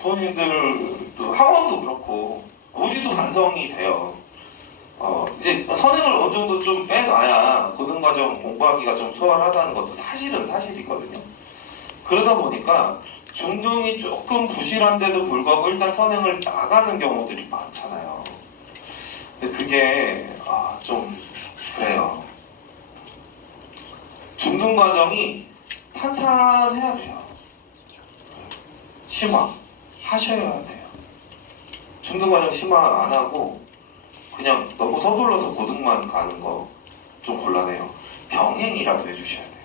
부모님들도 학원도 그렇고 우리도 반성이 돼요. 이제 선행을 어느 정도 좀 빼놔야 고등과정 공부하기가 좀 수월하다는 것도 사실은 사실이거든요. 그러다 보니까 중등이 조금 부실한데도 불구하고 일단 선행을 나가는 경우들이 많잖아요. 근데 그게 좀 그래요. 중등 과정이 탄탄해야 돼요. 심화 하셔야 돼요. 중등 과정 심화 안 하고 그냥 너무 서둘러서 고등만 가는 거 좀 곤란해요. 병행이라도 해주셔야 돼요.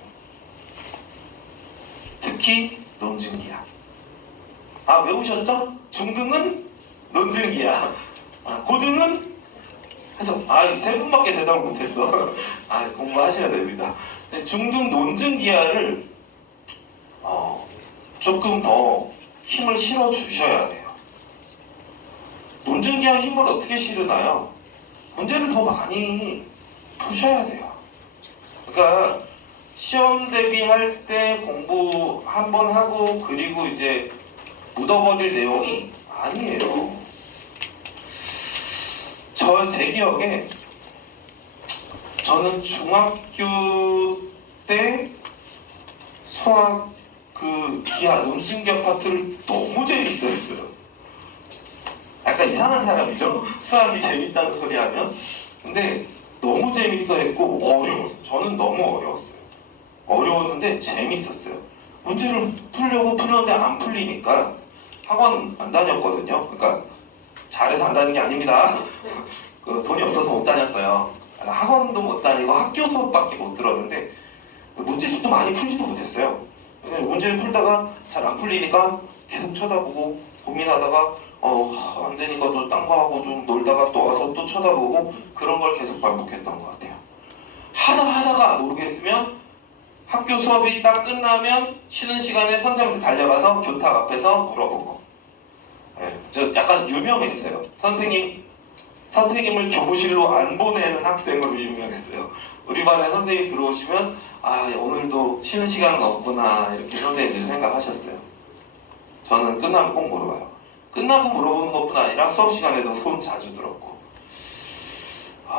특히 논증기야. 외우셨죠? 중등은 논증기야. 고등은 그래서 세 분밖에 대답을 못했어. 공부하셔야 됩니다. 중등 논증기야를 조금 더 힘을 실어 주셔야 돼요. 논증기야 힘을 어떻게 실으나요? 문제를 더 많이 푸셔야 돼요. 그러니까 시험 대비할 때 공부 한 번 하고 그리고 이제 묻어버릴 내용이 아니에요. 제 기억에 저는 중학교 때 수학 기하 논증기하 파트를 너무 재밌어 했어요. 약간 이상한 사람이죠. 수학이 재밌다는 소리 하면. 근데 너무 재밌어 했고 어려웠어요. 저는 너무 어려웠어요. 어려웠는데 재밌었어요. 문제를 풀려고 풀렸는데 안 풀리니까 학원 안 다녔거든요. 그러니까 잘해서 안 다니는 게 아닙니다. 돈이 없어서 못 다녔어요. 학원도 못 다니고 학교 수업밖에 못 들었는데 문제 수업도 많이 풀지도 못했어요. 문제를 풀다가 잘 안 풀리니까 계속 쳐다보고 고민하다가 안 되니까 또 딴 거 하고 좀 놀다가 또 와서 또 쳐다보고 그런 걸 계속 반복했던 것 같아요. 하다가 모르겠으면 학교 수업이 딱 끝나면 쉬는 시간에 선생님한테 달려가서 교탁 앞에서 물어보고. 저 약간 유명했어요. 선생님을 교무실로 안 보내는 학생으로 유명했어요. 우리 반에 선생님이 들어오시면 오늘도 쉬는 시간은 없구나 이렇게 선생님들이 생각하셨어요. 저는 끝나면 꼭 물어봐요. 끝나고 물어보는 것뿐 아니라 수업 시간에도 손 자주 들었고.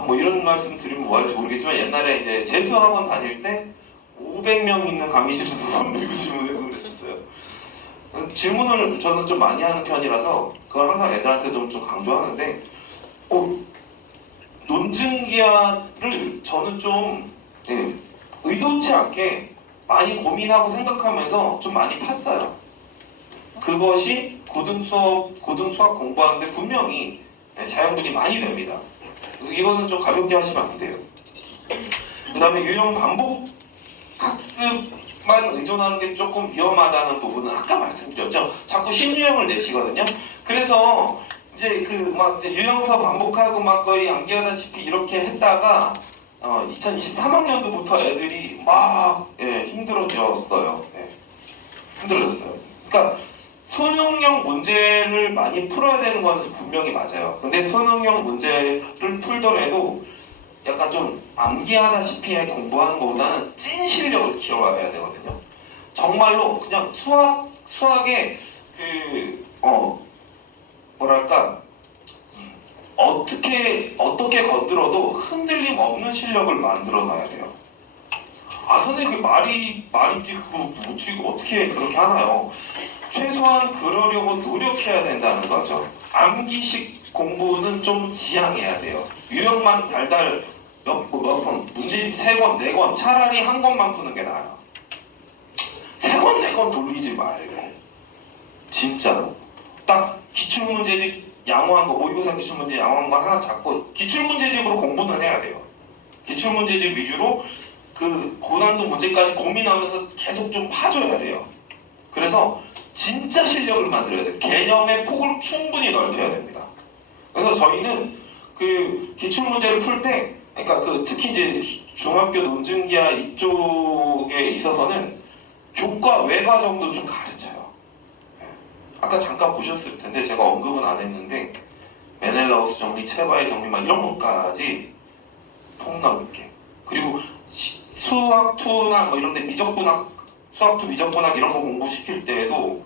뭐 이런 말씀 드리면 뭐 할지 모르겠지만 옛날에 이제 재수학원 다닐 때 500명 있는 강의실에서 손 들고 질문해보고 그랬었어요. 질문을 저는 좀 많이 하는 편이라서 그걸 항상 애들한테 좀 강조하는데 논증기하를 저는 좀 의도치 않게 많이 고민하고 생각하면서 좀 많이 팠어요. 그것이 고등수학 공부하는데 분명히 자양분이 많이 됩니다. 이거는 좀 가볍게 하시면 안 돼요. 그 다음에 유형 반복 학습만 의존하는 게 조금 위험하다는 부분은 아까 말씀드렸죠. 자꾸 신유형을 내시거든요. 그래서 이제 이제 유형서 반복하고 막 거의 암기하다시피 이렇게 했다가 2023학년도부터 애들이 막 힘들어졌어요. 힘들어졌어요. 그러니까 수능형 문제를 많이 풀어야 되는 건 분명히 맞아요. 근데 수능형 문제를 풀더라도 약간 좀 암기하다시피 공부하는 것보다는 찐 실력을 키워야 되거든요. 정말로 그냥 수학의 뭐랄까 어떻게 건드려도 흔들림 없는 실력을 만들어 놔야 돼요. 선생님 말이지 그거 어떻게 그렇게 하나요? 최소한 그러려고 노력해야 된다는 거죠. 암기식 공부는 좀 지양해야 돼요. 유형만 달달 몇 번, 문제집 3권, 4권, 차라리 한 권만 푸는 게 나아요. 3권, 4권 돌리지 말고 진짜로 딱 기출문제집 양호한 거, 모의고사 기출문제 양호한 거 하나 잡고 기출문제집으로 공부는 해야 돼요. 기출문제집 위주로 그 고난도 문제까지 고민하면서 계속 좀 파줘야 돼요. 그래서 진짜 실력을 만들어야 돼요. 개념의 폭을 충분히 넓혀야 됩니다. 그래서 저희는 그 기출문제를 풀 때, 그러니까 그 특히 이제 중학교 논증기하 이쪽에 있어서는 교과 외과정도 좀 가르쳐요. 아까 잠깐 보셨을 텐데 제가 언급은 안 했는데 메넬라우스 정리, 체바의 정리 막 이런 것까지 폭넓게, 그리고 수학 2나 뭐 이런 데 미적분학, 수학 2 미적분학 이런 거 공부시킬 때에도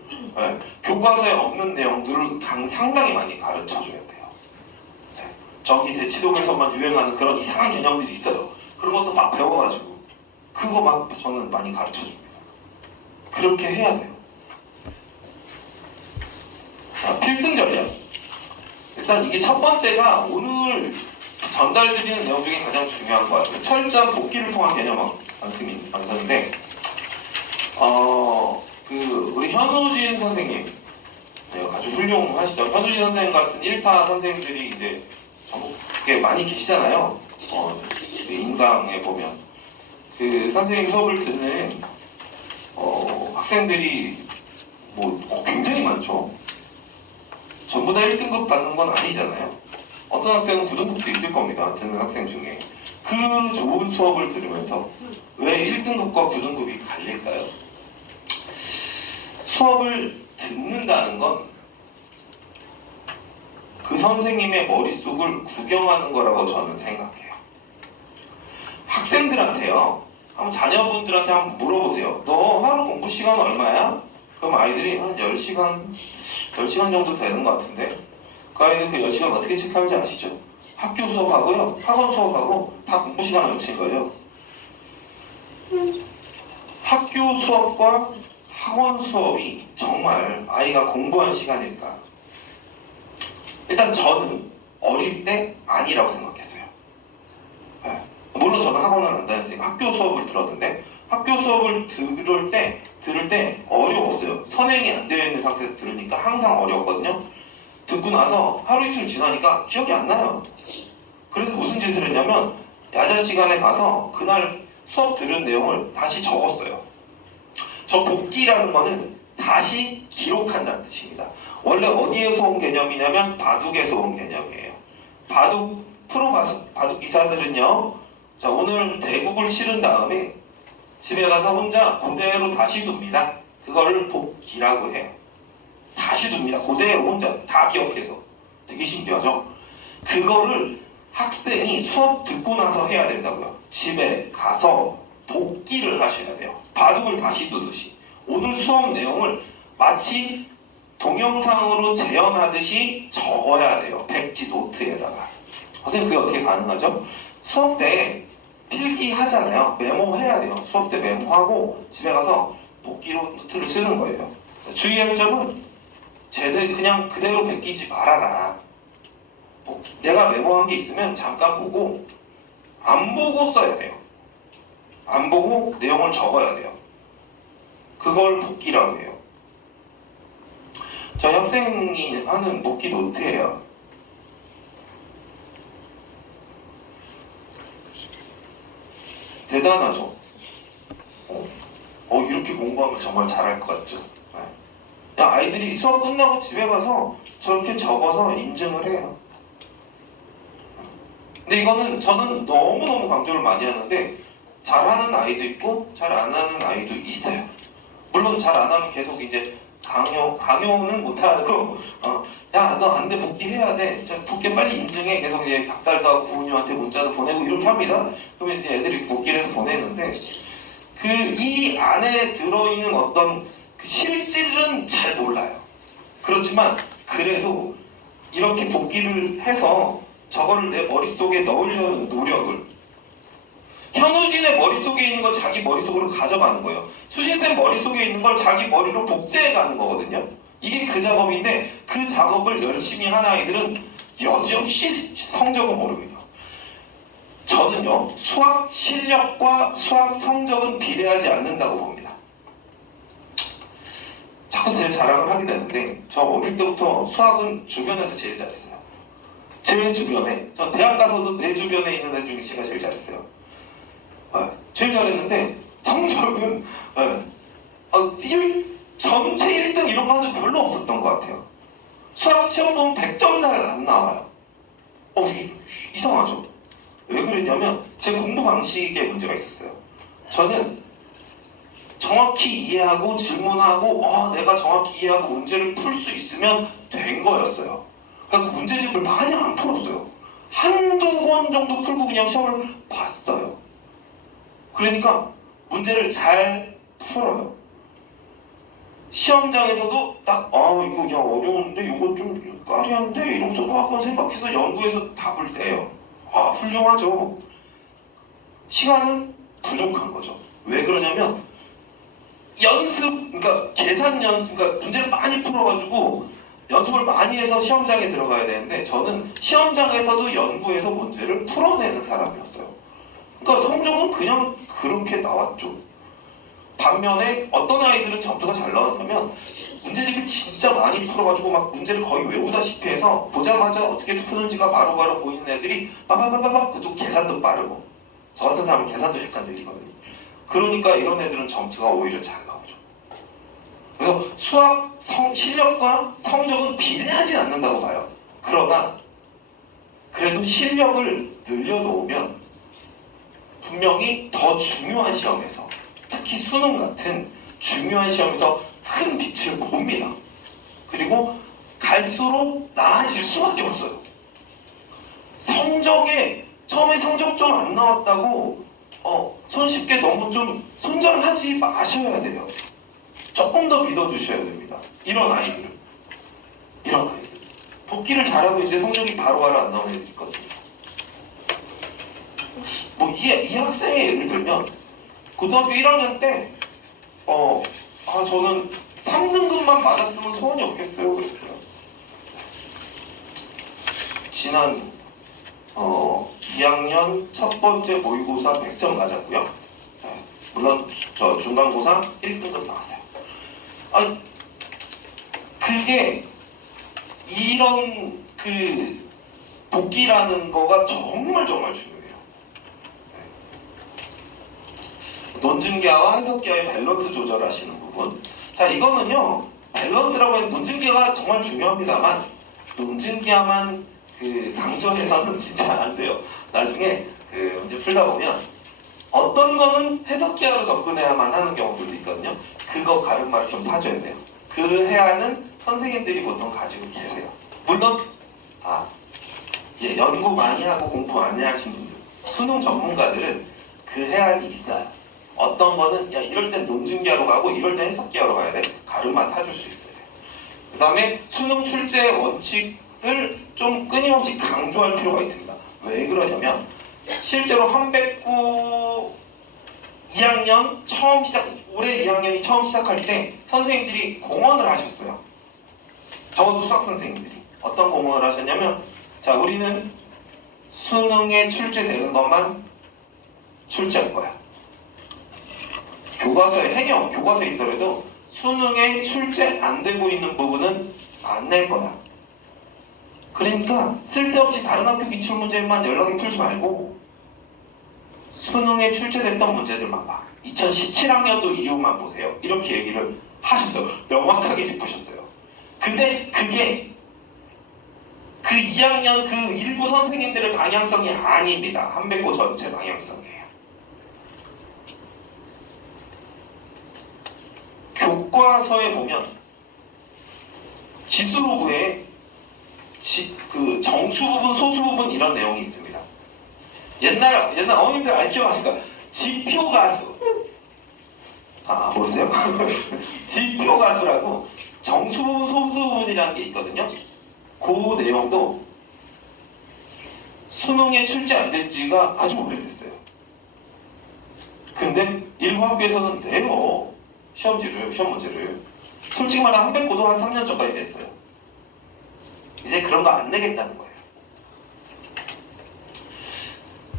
교과서에 없는 내용들을 상당히 많이 가르쳐 줘야 돼요. 저기 대치동에서만 유행하는 그런 이상한 개념들이 있어요. 그런 것도 막 배워가지고 그거 막 저는 많이 가르쳐 줍니다. 그렇게 해야 돼요. 자, 필승 전략. 일단 이게 첫 번째가 오늘 전달드리는 내용 중에 가장 중요한 것 같아요. 철저한 복기를 통한 개념 완성인데, 그 우리 현우진 선생님, 아주 훌륭하시죠. 현우진 선생님 같은 1타 선생님들이 이제 전국에 많이 계시잖아요. 인강에 보면 그 선생님 수업을 듣는 학생들이 굉장히 많죠. 전부 다 1등급 받는 건 아니잖아요. 어떤 학생은 9등급도 있을 겁니다. 듣는 학생 중에. 그 좋은 수업을 들으면서 왜 1등급과 9등급이 갈릴까요? 수업을 듣는다는 건 그 선생님의 머릿속을 구경하는 거라고 저는 생각해요. 학생들한테요, 한번 자녀분들한테 한번 물어보세요. 너 하루 공부 시간 얼마야? 그럼 아이들이 한 10시간 정도 되는 것 같은데, 그 아이들 그 10시간 어떻게 체크하는지 아시죠? 학교 수업하고요, 학원 수업하고 다 공부 시간을 놓친 거예요. 학교 수업과 학원 수업이 정말 아이가 공부한 시간일까? 일단 저는 어릴 때 아니라고 생각했어요. 물론 저는 학원은 안 다녔으니까 학교 수업을 들었는데, 학교 수업을 들을 때 어려웠어요. 선행이 안 되어 있는 상태에서 들으니까 항상 어려웠거든요. 듣고 나서 하루 이틀 지나니까 기억이 안 나요. 그래서 무슨 짓을 했냐면 야자 시간에 가서 그날 수업 들은 내용을 다시 적었어요. 저 복기라는 거는 다시 기록한다는 뜻입니다. 원래 어디에서 온 개념이냐면 바둑에서 온 개념이에요. 바둑 기사들은요, 자, 오늘 대국을 치른 다음에 집에 가서 혼자 그대로 다시 둡니다. 그거를 복기라고 해요. 다시 둡니다. 그대로 혼자 다 기억해서. 되게 신기하죠? 그거를 학생이 수업 듣고 나서 해야 된다고요. 집에 가서 복기를 하셔야 돼요. 바둑을 다시 두듯이. 오늘 수업 내용을 마치 동영상으로 재현하듯이 적어야 돼요. 백지 노트에다가. 선생님, 그게 어떻게 가능하죠? 수업 때 필기하잖아요. 메모해야 돼요. 수업 때 메모하고 집에 가서 복기로 노트를 쓰는 거예요. 주의할 점은 그냥 그대로 베끼지 말아라. 내가 메모한 게 있으면 잠깐 보고, 안 보고 써야 돼요. 안 보고 내용을 적어야 돼요. 그걸 복기라고 해요. 저희 학생이 하는 복기 노트예요. 대단하죠? 이렇게 공부하면 정말 잘할 것 같죠? 아이들이 수업 끝나고 집에 가서 저렇게 적어서 인증을 해요. 근데 이거는 저는 너무너무 강조를 많이 하는데, 잘하는 아이도 있고 잘 안 하는 아이도 있어요. 물론 잘 안 하면 계속 이제 강요는 못하고, 야, 너 안 돼, 복귀해야 돼. 복귀 빨리 인증해. 계속 이제 닥달도 하고 부모님한테 문자도 보내고 이렇게 합니다. 그러면 이제 애들이 복귀를 해서 보내는데, 이 안에 들어있는 어떤 그 실질은 잘 몰라요. 그렇지만 그래도 이렇게 복귀를 해서 저거를 내 머릿속에 넣으려는 노력을, 현우진의 머릿속에 있는 거 자기 머릿속으로 가져가는 거예요. 수신쌤 머릿속에 있는 걸 자기 머리로 복제해 가는 거거든요. 이게 그 작업인데, 그 작업을 열심히 하는 아이들은 여지없이 성적은 오릅니다. 저는요, 수학 실력과 수학 성적은 비례하지 않는다고 봅니다. 자꾸 제 자랑을 하게 되는데 저 어릴 때부터 수학은 주변에서 제일 잘했어요. 제 주변에, 전 대학 가서도 내 주변에 있는 애 중에 제가 제일 잘했어요. 제일 잘했는데 성적은 전체 1등 이런 거 한 적 별로 없었던 것 같아요. 수학 시험 보면 100점 잘 안 나와요. 이상하죠? 왜 그랬냐면 제 공부 방식에 문제가 있었어요. 저는 정확히 이해하고 질문하고 내가 정확히 이해하고 문제를 풀 수 있으면 된 거였어요. 그러니까 문제집을 많이 안 풀었어요. 한두 권 정도 풀고 그냥 시험을 봤어요. 그러니까 문제를 잘 풀어요. 시험장에서도 딱 이거 야 어려운데 이거 좀 까리한데 이러면서 한번 생각해서 연구해서 답을 내요. 훌륭하죠. 시간은 부족한 거죠. 왜 그러냐면 그러니까 계산 연습, 그러니까 문제를 많이 풀어가지고 연습을 많이 해서 시험장에 들어가야 되는데 저는 시험장에서도 연구해서 문제를 풀어내는 사람이었어요. 그러니까 성적은 그냥 그렇게 나왔죠. 반면에 어떤 아이들은 점수가 잘 나왔냐면 문제집을 진짜 많이 풀어가지고 막 문제를 거의 외우다시피 해서 보자마자 어떻게 푸는지가 바로바로 보이는 애들이 빠바바바박 그래도 계산도 빠르고 저 같은 사람은 계산도 약간 느리거든요. 그러니까 이런 애들은 점수가 오히려 잘 나오죠. 그래서 수학 실력과 성적은 비례하지 않는다고 봐요. 그러나 그래도 실력을 늘려놓으면 분명히 더 중요한 시험에서, 특히 수능 같은 중요한 시험에서 큰 빛을 봅니다. 그리고 갈수록 나아질 수밖에 없어요. 처음에 성적 좀 안 나왔다고 손쉽게 너무 좀 손절하지 마셔야 돼요. 조금 더 믿어주셔야 됩니다. 이런 아이들 복기를 잘하고 있는데 성적이 바로바로 안 나오는 애들 있거든요. 이 학생의 예를 들면 고등학교 1학년 때 저는 3등급만 맞았으면 소원이 없겠어요 그랬어요. 지난 2학년 첫 번째 모의고사 100점 맞았고요. 물론 저 중간고사 1등급 나왔어요. 그게 이런 복기라는 거가 정말 중요해요. 논증기하와 해석기하의 밸런스 조절하시는 부분. 자, 이거는요 밸런스라고 하는 논증기하가 정말 중요합니다만 논증기하만 강조해서는 진짜 안 돼요. 나중에 문제 풀다 보면 어떤 거는 해석기하로 접근해야만 하는 경우들도 있거든요. 그거 가름말 좀 타줘야 돼요. 그 해안은 선생님들이 보통 가지고 계세요. 물론 연구 많이 하고 공부 많이 하신 분들, 수능 전문가들은 그 해안이 있어요. 어떤 거는 이럴 땐 논증기하로 가고 이럴 땐 해석기하로 가야 돼. 가름만 타줄 수 있어야 돼요. 그 다음에 수능 출제 원칙을 좀 끊임없이 강조할 필요가 있습니다. 왜 그러냐면 실제로 한백구 2학년 올해 2학년이 처음 시작할 때 선생님들이 공언을 하셨어요. 적어도 수학 선생님들이 어떤 공언을 하셨냐면 자, 우리는 수능에 출제되는 것만 출제할 거야. 교과서에 있더라도 수능에 출제 안 되고 있는 부분은 안 낼 거야. 그러니까 쓸데없이 다른 학교 기출문제만 연락이 풀지 말고 수능에 출제됐던 문제들만 봐. 2017학년도 이후만 보세요. 이렇게 얘기를 하셨어요. 명확하게 짚으셨어요. 근데 그게 그 2학년 그 일부 선생님들의 방향성이 아닙니다. 한백고 전체 방향성이에요. 교과서에 보면 지수로부에 정수 부분, 소수 부분 이런 내용이 있습니다. 옛날 어머님들 기억하실 거예요. 지표가수. 모르세요? 지표가수라고 정수 부분, 소수 부분이라는 게 있거든요. 그 내용도 수능에 출제 안 된 지가 아주 오래됐어요. 근데 일부 학교에서는 내요. 시험 문제를. 솔직히 말하면 한백고도 한 3년 전까지 됐어요. 이제 그런 거 안 내겠다는 거예요.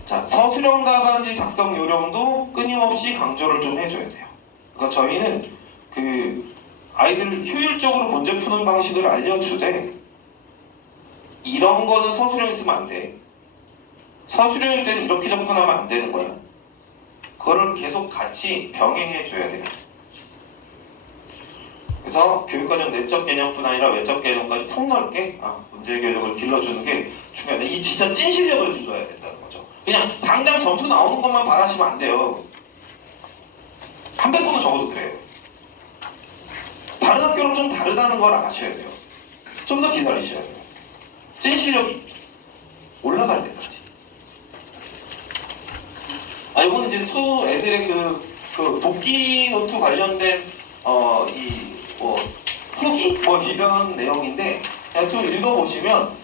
자, 서술형 답안지 작성 요령도 끊임없이 강조를 좀 해줘야 돼요. 그러니까 저희는 아이들을 효율적으로 문제 푸는 방식을 알려주되 이런 거는 서술형에 쓰면 안 돼. 서술형일 때는 이렇게 접근하면 안 되는 거야. 그거를 계속 같이 병행해 줘야 돼요. 그래서 교육과정 내적 개념뿐 아니라 외적 개념까지 폭넓게 문제 해결력을 길러주는 게 중요하다. 이 진짜 찐 실력을 길러야 된다는 거죠. 그냥 당장 점수 나오는 것만 바라시면 안 돼요. 300분은 적어도 그래요. 다른 학교랑 좀 다르다는 걸 아셔야 돼요. 좀 더 기다리셔야 돼요. 찐 실력이 올라갈 때까지. 이건 이제 수 애들의 그 복귀 노트 관련된 후기 이런 내용인데 그냥 좀 읽어보시면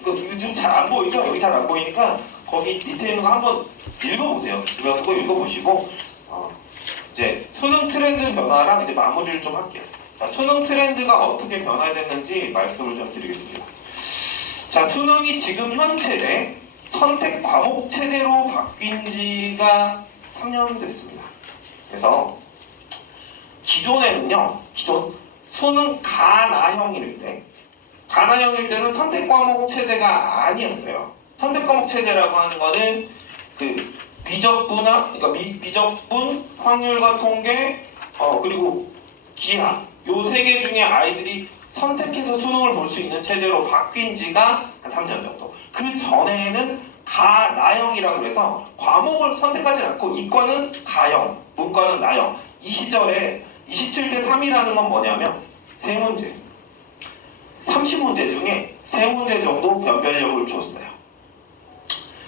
이거 좀 잘 안 보이죠? 여기 잘 안 보이니까 거기 밑에 있는 거 한번 읽어보세요. 집에 가서 꼭 읽어보시고 이제 수능 트렌드 변화랑 이제 마무리를 좀 할게요. 자, 수능 트렌드가 어떻게 변화됐는지 말씀을 좀 드리겠습니다. 자, 수능이 지금 현재 선택 과목 체제로 바뀐 지가 3년 됐습니다. 그래서 기존에는요, 수능 가나형일 때는 선택 과목 체제가 아니었어요. 선택 과목 체제라고 하는 거는 그 비적분, 확률과 통계, 그리고 기하 요 세 개 중에 아이들이 선택해서 수능을 볼 수 있는 체제로 바뀐 지가 한 3년 정도. 그 전에는 가나형이라고 해서 과목을 선택하지 않고 이과는 가형, 문과는 나형. 이 시절에 27대 3이라는 건 뭐냐면 3문제 30문제 중에 3문제 정도 변별력을 줬어요.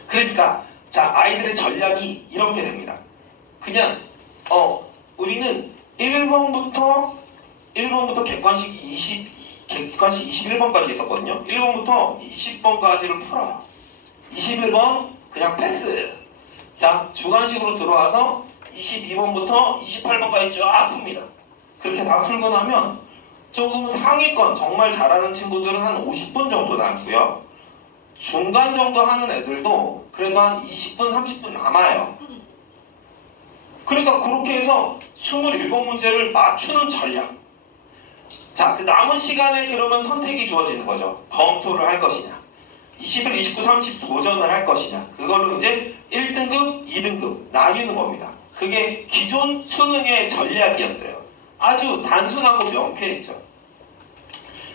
그러니까 자, 아이들의 전략이 이렇게 됩니다. 그냥 우리는 1번부터 객관식 21번까지 있었거든요. 1번부터 20번까지를 풀어요. 21번 그냥 패스. 자, 주관식으로 들어와서 22번부터 28번까지 쫙 풉니다. 그렇게 다 풀고 나면 조금 상위권 정말 잘하는 친구들은 한 50분 정도 남고요. 중간 정도 하는 애들도 그래도 한 20분, 30분 남아요. 그러니까 그렇게 해서 27문제를 맞추는 전략. 자, 그 남은 시간에 그러면 선택이 주어지는 거죠. 검토를 할 것이냐, 21, 29, 30 도전을 할 것이냐. 그걸로 이제 1등급, 2등급 나뉘는 겁니다. 그게 기존 수능의 전략이었어요. 아주 단순하고 명쾌했죠.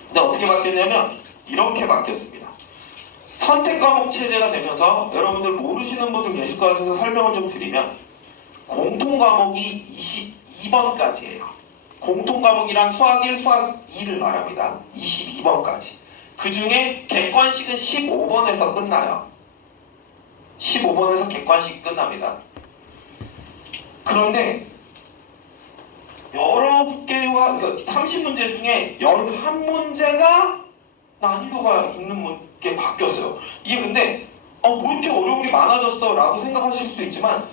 근데 어떻게 바뀌었냐면 이렇게 바뀌었습니다. 선택 과목 체제가 되면서 여러분들 모르시는 분들 계실 것 같아서 설명을 좀 드리면 공통 과목이 22번까지예요. 공통 과목이란 수학 1, 수학 2를 말합니다. 22번까지. 그 중에 객관식은 15번에서 끝나요. 15번에서 객관식이 끝납니다. 그런데 여러 개와 30문제 중에 11문제가 난이도가 있는 게 바뀌었어요. 이게 근데 뭐 이렇게 어려운 게 많아졌어 라고 생각하실 수도 있지만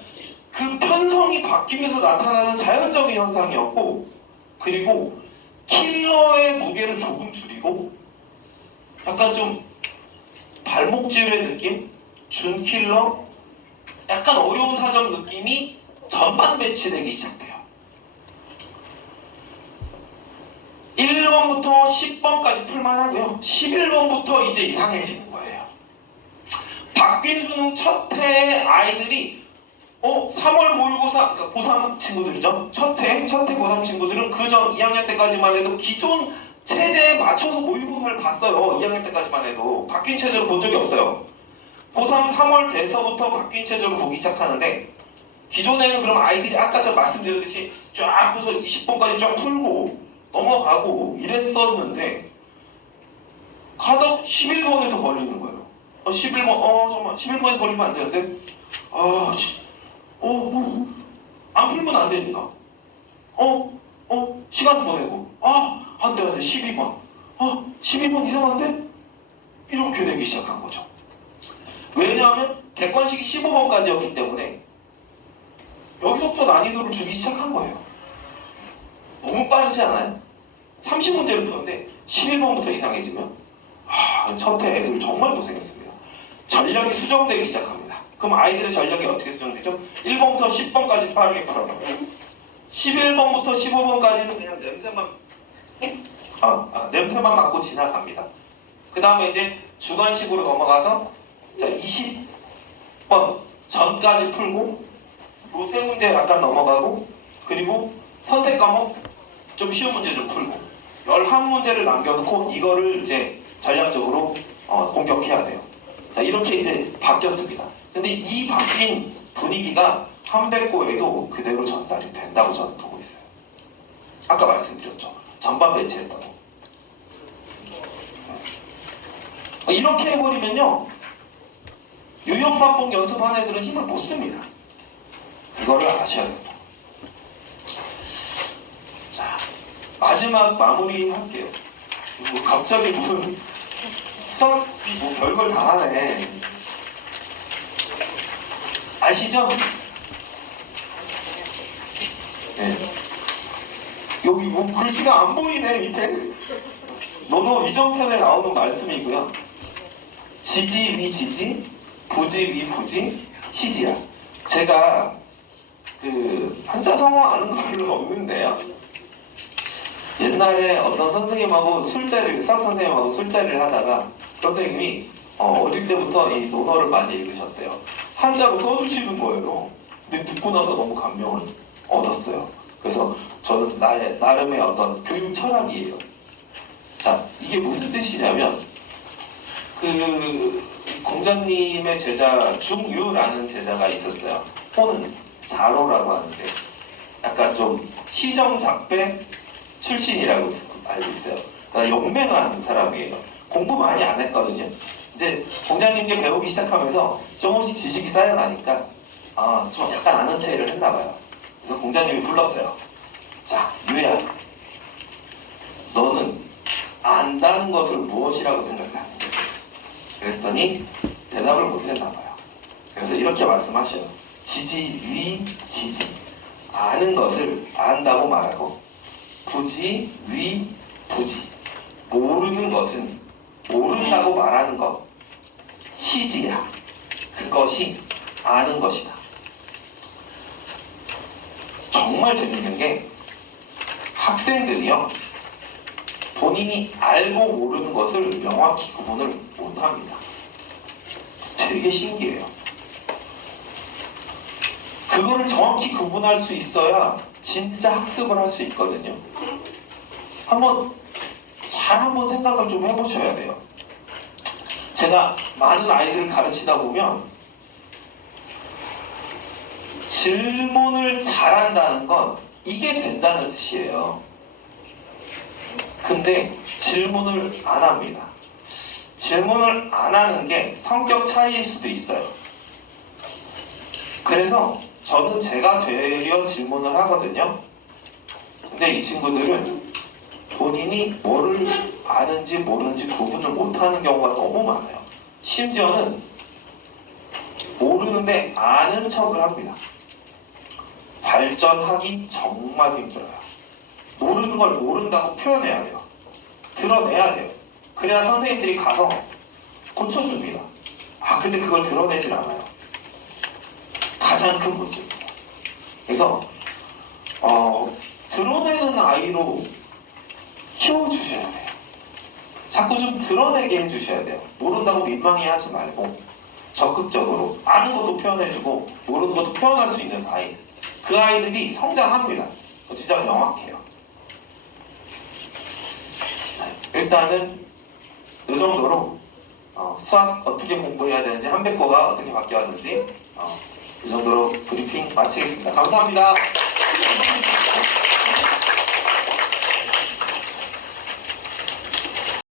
그 편성이 바뀌면서 나타나는 자연적인 현상이었고, 그리고 킬러의 무게를 조금 줄이고 약간 좀 발목질의 느낌? 준킬러? 약간 어려운 사전 느낌이 전반 배치되기 시작돼요. 1번부터 10번까지 풀만하고요. 11번부터 이제 이상해지는 거예요. 바뀐 수능 첫 해에 아이들이 3월 모의고사, 그러니까 고3 친구들이죠. 첫 해 고3 친구들은 그 전 2학년 때까지만 해도 기존 체제에 맞춰서 모의고사를 봤어요. 2학년 때까지만 해도 바뀐 체제로 본 적이 없어요. 고3 3월 돼서부터 바뀐 체제로 보기 시작하는데, 기존에는 그럼 아이들이 아까 제가 말씀드렸듯이 쫙 해서 20번까지 쫙 풀고 넘어가고 이랬었는데 가다 11번에서 걸리는 거예요. 11번, 정말 11번에서 걸리면 안 되는데 안 풀면 안 되니까 시간 보내고 안 돼 12번 12번 이상한데? 이렇게 되기 시작한 거죠. 왜냐하면 객관식이 15번까지였기 때문에 여기서부터 난이도를 주기 시작한 거예요. 너무 빠르지 않아요? 30문제를 푸는데 11번부터 이상해지면 첫 해 애들 정말 고생했습니다. 전략이 수정되기 시작합니다. 그럼 아이들의 전략이 어떻게 수정되죠? 1번부터 10번까지 빠르게 풀어요. 11번부터 15번까지는 그냥 냄새만 냄새만 맡고 지나갑니다. 그 다음에 이제 주관식으로 넘어가서 자 20번 전까지 풀고 요 세 문제 약간 넘어가고 그리고 선택 과목 좀 쉬운 문제 좀 풀고 11문제를 남겨놓고 이거를 이제 전략적으로 공격해야 돼요. 자 이렇게 이제 바뀌었습니다. 근데 이 바뀐 분위기가 한백고에도 그대로 전달이 된다고 저는 보고 있어요. 아까 말씀드렸죠. 전반 배치했다고. 이렇게 해버리면요 유형반복 연습한 애들은 힘을 못 씁니다. 이거를 아셔야 됩니다. 자 마지막 마무리 할게요. 갑자기 무슨 수학이 뭐 별걸 다 하네. 아시죠? 네. 여기 뭐 글씨가 안 보이네 밑에. 노노 이정편에 나오는 말씀이고요. 지지 위 지지, 부지 위 부지, 시지야. 제가 그 한자 성어 아는 거 별로 없는데요. 옛날에 어떤 선생님하고 수학 선생님하고 술자리를 하다가 선생님이 어릴 때부터 이 논어를 많이 읽으셨대요. 한자로 써주시는 거예요. 근데 듣고 나서 너무 감명을 얻었어요. 그래서 저는 나름의 어떤 교육 철학이에요. 자, 이게 무슨 뜻이냐면 그 공자님의 제자 중유라는 제자가 있었어요. 호는 자로라고 하는데 약간 좀 시정잡배 출신이라고 알고 있어요. 용맹한 사람이에요. 공부 많이 안 했거든요. 이제 공자님께 배우기 시작하면서 조금씩 지식이 쌓여나니까 좀 약간 아는 체를 했나 봐요. 그래서 공자님이 불렀어요. 자, 유야, 너는 안다는 것을 무엇이라고 생각하는지. 그랬더니 대답을 못했나 봐요. 그래서 이렇게 말씀하셔요. 지지 위 지지. 아는 것을 안다고 말하고 부지 위 부지. 모르는 것은 모른다고 말하는 것. 시지야. 그것이 아는 것이다. 정말 재밌는 게 학생들이요. 본인이 알고 모르는 것을 명확히 구분을 못합니다. 되게 신기해요. 그거를 정확히 구분할 수 있어야 진짜 학습을 할 수 있거든요. 한번 생각을 좀 해보셔야 돼요. 제가 많은 아이들을 가르치다 보면 질문을 잘한다는 건 이게 된다는 뜻이에요. 근데 질문을 안 합니다. 질문을 안 하는 게 성격 차이일 수도 있어요. 그래서 저는 제가 되려 질문을 하거든요. 근데 이 친구들은 본인이 뭐를 아는지 모르는지 구분을 못하는 경우가 너무 많아요. 심지어는 모르는데 아는 척을 합니다. 발전하기 정말 힘들어요. 모르는 걸 모른다고 표현해야 돼요. 드러내야 돼요. 그래야 선생님들이 가서 고쳐줍니다. 근데 그걸 드러내질 않아요. 가장 큰 문제입니다. 그래서 드러내는 아이로 키워주셔야 돼요. 자꾸 좀 드러내게 해주셔야 돼요. 모른다고 민망해하지 말고 적극적으로 아는 것도 표현해주고 모르는 것도 표현할 수 있는 아이. 그 아이들이 성장합니다. 진짜 명확해요. 일단은 이 정도로 수학 어떻게 공부해야 되는지 한백호가 어떻게 바뀌었는지 이 정도로 브리핑 마치겠습니다. 감사합니다.